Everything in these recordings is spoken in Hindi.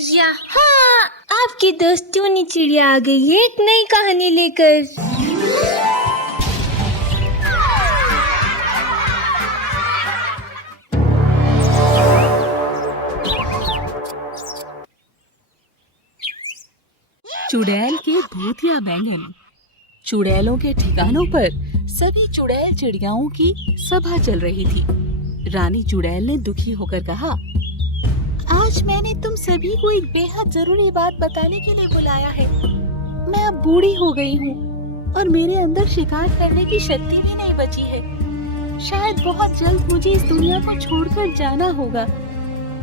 हाँ, आपकी दोस्त टूनी चिड़िया आ गई है एक नई कहानी लेकर। चुड़ैल के भूतिया बैंगन। चुड़ैलों के ठिकानों पर सभी चुड़ैल चिड़ियाओं की सभा चल रही थी। रानी चुड़ैल ने दुखी होकर कहा, आज मैंने तुम सभी को एक बेहद जरूरी बात बताने के लिए बुलाया है। मैं अब बूढ़ी हो गई हूँ और मेरे अंदर शिकार करने की शक्ति भी नहीं बची है। शायद बहुत जल्द मुझे इस दुनिया को छोड़कर जाना होगा।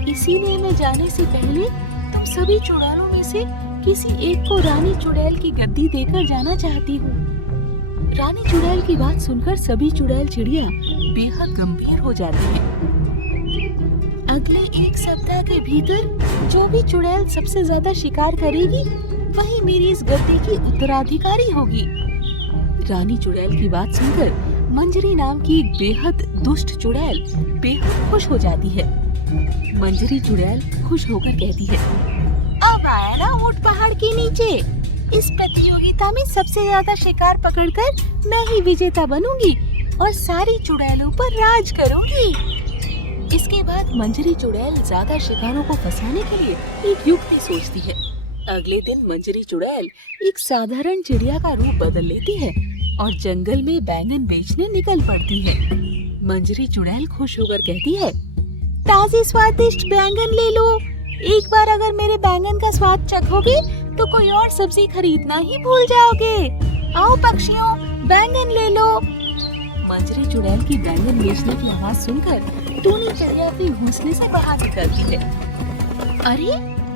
इसीलिए मैं जाने से पहले तुम सभी चुड़ैलों में से किसी एक को रानी चुड़ैल की गद्दी देकर जाना चाहती हूँ। रानी चुड़ैल की बात सुनकर सभी चुड़ैल चिड़िया बेहद गंभीर हो जाती हैं। अगले एक सप्ताह के भीतर जो भी चुड़ैल सबसे ज्यादा शिकार करेगी वही मेरी इस गद्दी की उत्तराधिकारी होगी। रानी चुड़ैल की बात सुनकर मंजरी नाम की एक बेहद दुष्ट चुड़ैल बेहद खुश हो जाती है। मंजरी चुड़ैल खुश होकर कहती है, अब आया ना ऊंट पहाड़ के नीचे। इस प्रतियोगिता में सबसे ज्यादा शिकार पकड़कर मैं ही विजेता बनूंगी और सारी चुड़ैलों पर राज करूंगी। इसके बाद मंजरी चुड़ैल ज्यादा शिकारों को फंसाने के लिए एक युक्ति सोचती है। अगले दिन मंजरी चुड़ैल एक साधारण चिड़िया का रूप बदल लेती है और जंगल में बैंगन बेचने निकल पड़ती है। मंजरी चुड़ैल खुश होकर कहती है, ताजे स्वादिष्ट बैंगन ले लो। एक बार अगर मेरे बैंगन का स्वाद चखोगे तो कोई और सब्जी खरीदना ही भूल जाओगे। आओ पक्षियों, बैंगन ले लो। मंजरी चुड़ैल की बैंगन बेचने की आवाज सुनकर टूनी चिड़िया अपने घोंसले से बाहर निकलती है। अरे,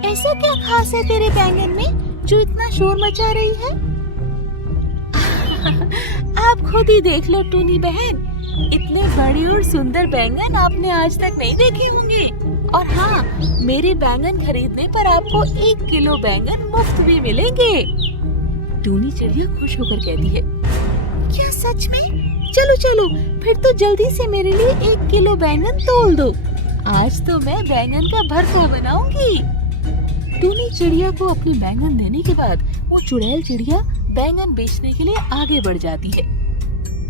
ऐसा क्या खास है तेरे बैंगन में जो इतना शोर मचा रही है? आप खुद ही देख लो टूनी बहन, इतने बड़े और सुंदर बैंगन आपने आज तक नहीं देखे होंगे। और हाँ, मेरे बैंगन खरीदने पर आपको 1 किलो बैंगन मुफ्त भी मिलेंगे। टूनी चिड़िया खुश होकर कहती है, क्या सच में? चलो चलो, फिर तो जल्दी से मेरे लिए 1 किलो बैंगन तोल दो। आज तो मैं बैंगन का भरता बनाऊंगी। टूनी चिड़िया को अपने बैंगन देने के बाद वो चुड़ैल चिड़िया बैंगन बेचने के लिए आगे बढ़ जाती है।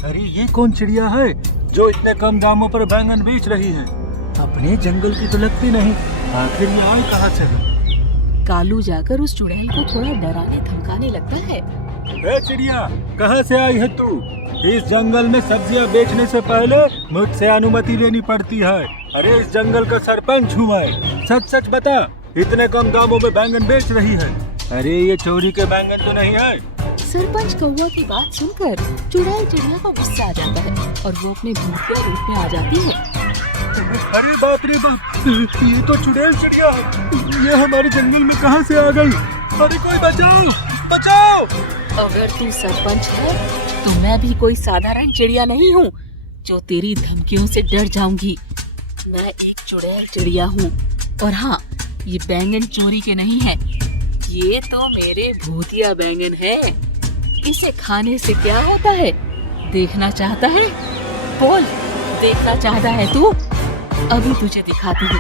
अरे, ये कौन चिड़िया है जो इतने कम दामों पर बैंगन बेच रही है? अपने जंगल की तो लगती नहीं। आखिर ये आई कहाँ से है? कालू जाकर उस चुड़ैल को थोड़ा डराने धमकाने लगता है। ए चिड़िया, कहाँ से आई है तू? इस जंगल में सब्जियाँ बेचने से पहले मुझसे अनुमति लेनी पड़ती है। अरे, इस जंगल का सरपंच हूँ मैं। सच सच बता, इतने कम दामों में बैंगन बेच रही है? अरे, ये चोरी के बैंगन तो नहीं है? सरपंच कौवा की बात सुनकर चुड़ैल चिड़िया को गुस्सा आ जाता है और वो अपने भूतिया रूप में आ जाती है। अरे बाप रे बाप, ये तो चुड़ैल चिड़िया है। ये हमारे जंगल में कहाँ से आ गई? अरे कोई बचाओ, बचाओ! अगर तू सरपंच है तो मैं भी कोई साधारण चिड़िया नहीं हूँ जो तेरी धमकियों से डर जाऊंगी। मैं एक चुड़ैल चिड़िया हूँ और हाँ, ये बैंगन चोरी के नहीं है। ये तो मेरे भूतिया बैंगन है। इसे खाने से क्या होता है, देखना चाहता है? बोल, देखना चाहता है तू? अभी तुझे दिखाती हूँ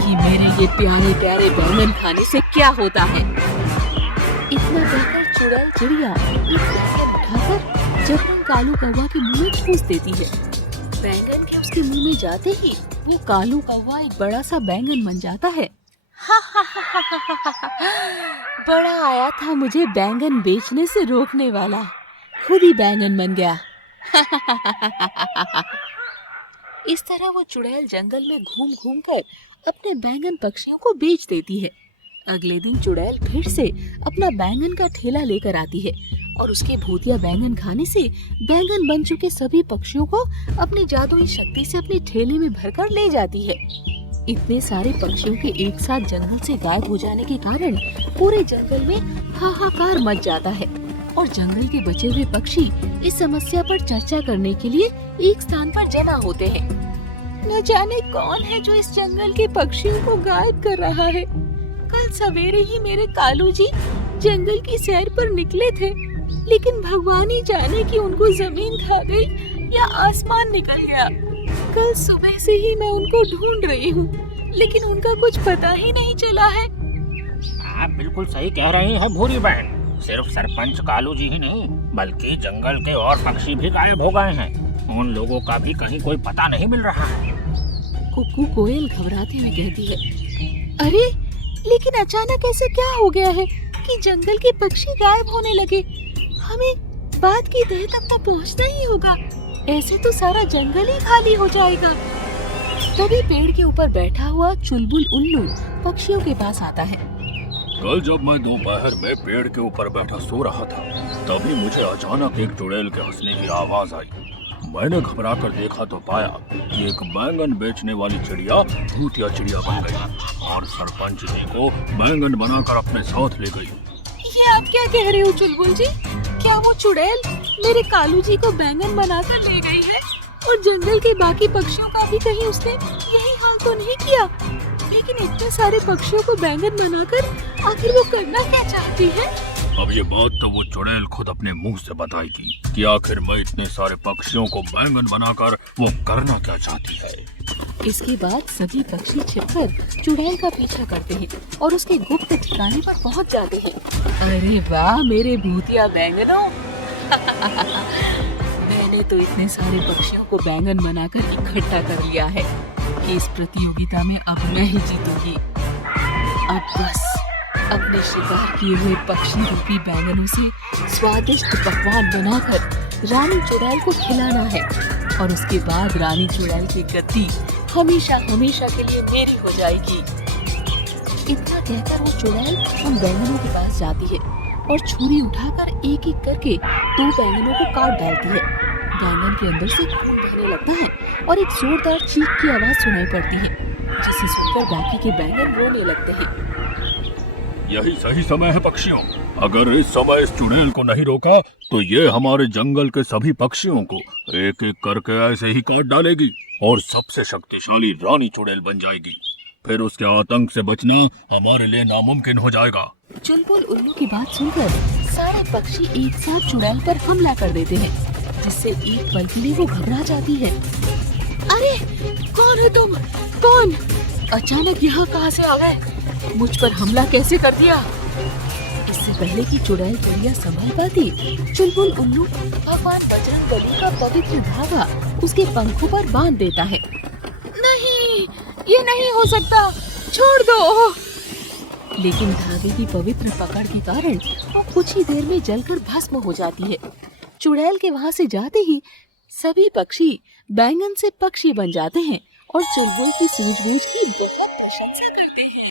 कि मेरे ये प्यारे प्यारे बैंगन खाने से क्या होता है। इतना कहकर चुड़ैल चिड़िया एक बैंगन उठाकर जबरन कालू कौवा के मुंह में ठूस देती है। बैंगन के उसके मुंह में जाते ही वो कालू कौवा एक बड़ा सा बैंगन बन जाता है। बड़ा आया था मुझे बैंगन बेचने से रोकने वाला, खुद ही बैंगन बन गया। इस तरह वो चुड़ैल जंगल में घूम घूम कर अपने बैंगन पक्षियों को बेच देती है। अगले दिन चुड़ैल फिर से अपना बैंगन का ठेला लेकर आती है और उसके भूतिया बैंगन खाने से बैंगन बन चुके सभी पक्षियों को अपनी जादुई शक्ति से अपने ठेले में भरकर ले जाती है। इतने सारे पक्षियों के एक साथ जंगल से गायब हो जाने के कारण पूरे जंगल में हाहाकार मच जाता है और जंगल के बचे हुए पक्षी इस समस्या पर चर्चा करने के लिए एक स्थान पर जमा होते हैं। न जाने कौन है जो इस जंगल के पक्षियों को गायब कर रहा है। कल सवेरे ही मेरे कालू जी जंगल की सैर पर निकले थे, लेकिन भगवान ही जाने कि उनको जमीन खा गई या आसमान निकल गया। कल सुबह से ही मैं उनको ढूंढ रही हूँ, लेकिन उनका कुछ पता ही नहीं चला है। आप बिल्कुल सही कह रही हैं भूरी बहन। सिर्फ सरपंच कालू जी ही नहीं बल्कि जंगल के और पक्षी भी गायब हो गए हैं। उन लोगों का भी कहीं कोई पता नहीं मिल रहा है। कुक्कू कोयल घबराते हुए कहती है, अरे लेकिन अचानक ऐसे क्या हो गया है कि जंगल के पक्षी गायब होने लगे? हमें बात की तह तक तो पहुंचना ही होगा, ऐसे तो सारा जंगल ही खाली हो जाएगा। तभी पेड़ के ऊपर बैठा हुआ चुलबुल उल्लू पक्षियों के पास आता है। कल जब मैं दोपहर में पेड़ के ऊपर बैठा सो रहा था तभी मुझे अचानक एक चुड़ैल के हंसने की आवाज आई। मैंने घबरा कर देखा तो पाया कि एक बैंगन बेचने वाली चिड़िया भूतिया चिड़िया बन गई और सरपंच जी को बैंगन बनाकर अपने साथ ले गई। ये आप क्या कह रहे हो चुलबुल जी? क्या वो चुड़ैल मेरे कालू जी को बैंगन बनाकर ले गई है? और जंगल के बाकी पक्षियों का भी कहीं उसने यही हाल तो नहीं किया? लेकिन इतने सारे पक्षियों को बैंगन बनाकर आखिर वो करना क्या चाहती है? अब ये बात तो वो चुड़ैल खुद अपने मुंह से बताएगी कि आखिर मैं इतने सारे पक्षियों को बैंगन बनाकर वो करना क्या चाहती है। इसके बाद सभी पक्षी छिपकर चुड़ैल का पीछा करते हैं और उसके गुप्त ठिकाने पर पहुंच जाते हैं। अरे वाह मेरे भूतिया बैंगनों! मैंने तो इतने सारे पक्षियों को बैंगन बनाकर इकट्ठा कर लिया है कि इस प्रतियोगिता में अब मैं ही जीतूंगी। अब बस अपने शिकार किए हुए पक्षी रूपी बैंगनों से स्वादिष्ट पकवान बनाकर रानी चुड़ैल को खिलाना है और उसके बाद रानी चुड़ैल की गद्दी हमेशा हमेशा के लिए मेरी हो जाएगी। इतना कहकर वो चुड़ैल उन बैंगनों के पास जाती है और छुरी उठाकर एक एक करके 2 बैंगनों को काट डालती है। बैंगन के अंदर से खून बहने लगता है और एक जोरदार चीख की आवाज सुनाई पड़ती है जिसे सुनकर बाकी के बैंगन रोने लगते हैं। यही सही समय है पक्षियों। अगर इस समय इस चुड़ैल को नहीं रोका तो ये हमारे जंगल के सभी पक्षियों को एक एक करके ऐसे ही काट डालेगी और सबसे शक्तिशाली रानी चुड़ैल बन जाएगी। फिर उसके आतंक से बचना हमारे लिए नामुमकिन हो जाएगा। चुलबुल उल्लू की बात सुनकर सारे पक्षी एक साथ चुड़ैल पर हमला कर देते हैं जिससे एक पल के लिए वो घबरा जाती है। अरे कौन है तुम? कौन? अचानक यहाँ कहाँ से आ गए? मुझ पर हमला कैसे कर दिया? इससे पहले कि चुड़ैल चिड़िया संभल पाती, चुलबुल उल्लू भगवान बजरंगबली का पवित्र धागा उसके पंखों पर बांध देता है। नहीं, ये नहीं हो सकता, छोड़ दो। लेकिन धागे की पवित्र पकड़ के कारण वो कुछ ही देर में जलकर भस्म हो जाती है। चुड़ैल के वहाँ से जाते ही सभी पक्षी बैंगन से पक्षी बन जाते हैं और चुलबुल की सूझबूझ की बहुत प्रशंसा